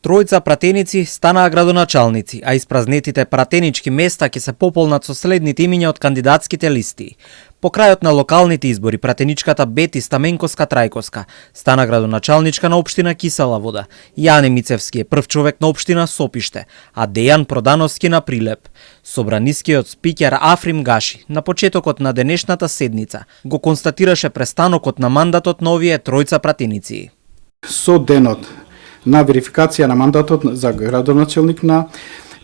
Тројца пратеници станаа градоначалници, а испразнетите пратенички места ќе се пополнат со следните имиња од кандидатските листи. По крајот на локалните избори, пратеничката Бети Стаменковска Трајковска стана градоначалничка на општина Кисела Вода. Јане Мицевски е прв човек на општина Сопиште, а Дејан Продановски на Прилеп. Собранискиот спикер Африм Гаши на почетокот на денешната седница го констатираше престанокот на мандатот на овие тројца пратеници. Со денот на верификација на мандатот за градоначалник на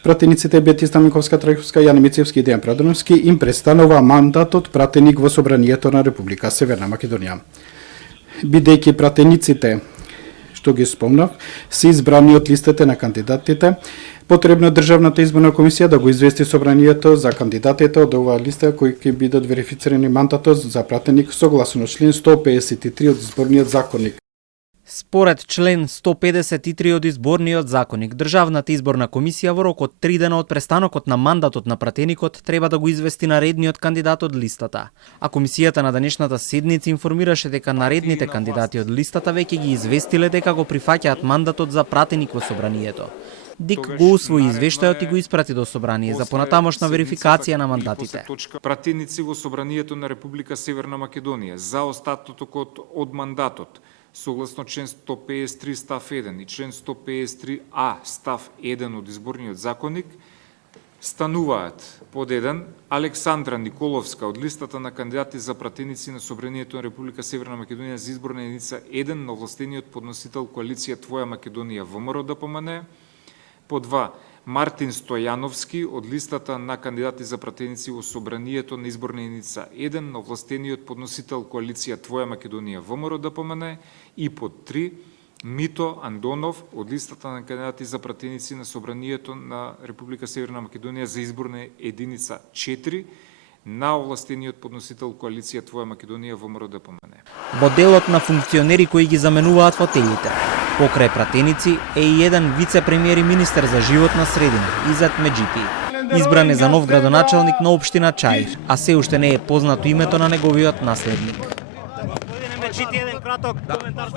пратениците Бети Стаменковска Трајковска, Јане Мицевски и Дејан Продановски им престанува мандатот пратеник во Собранието на Република Северна Македонија. Бидејќи пратениците, што ги спомнав, се избрани од листите на кандидатите, потребно Државната изборна комисија да го извести Собранието за кандидатите од оваа листа кои ќе бидат верифицирани мандатот за пратеник согласно член 153 од Изборниот законник. Според член 153 од Изборниот законник, Државната изборна комисија во рок од 3 дена од престанокот на мандатот на пратеникот треба да го извести наредниот кандидат од листата. А комисијата на денешната седница информираше дека наредните кандидати од листата веќе ги известиле дека го прифаќаат мандатот за пратеник во Собранието. ДИК го усвои извештајот и го испрати до Собрание за понатамошна верификација на мандатите. Пратеници во Собранието на Република Северна Македонија за остатокот од мандатот согласно член 153 став 1 и член 153а став 1 од Изборниот законник стануваат под 1 Александра Николовска од листата на кандидати за пратеници на Собранието на Република Северна Македонија за изборна единица 1 на овластениот подносител коалиција Твоја Македонија ВМРО ДПМН, под 2 Мартин Стојановски од листата на кандидати за пратеници во Собранието на изборна единица 1 на овластениот подносител коалиција Твоја Македонија ВМРО ДПМН и под 3 Мито Андонов од листата на кандидати за пратеници на Собранието на Република Северна Македонија за изборна единица 4 на овластениот подносител коалиција Твоја Македонија ВМРО ДПМН. Во делот на функционери кои ги заменуваат фотелите, покрај пратеници е и еден вице-премиер и министер за животна средина, Изет Меджити. Избран е за нов градоначалник на општина Чаир, а се уште не е познато името на неговиот наследник. Меджити, еден краток коментар.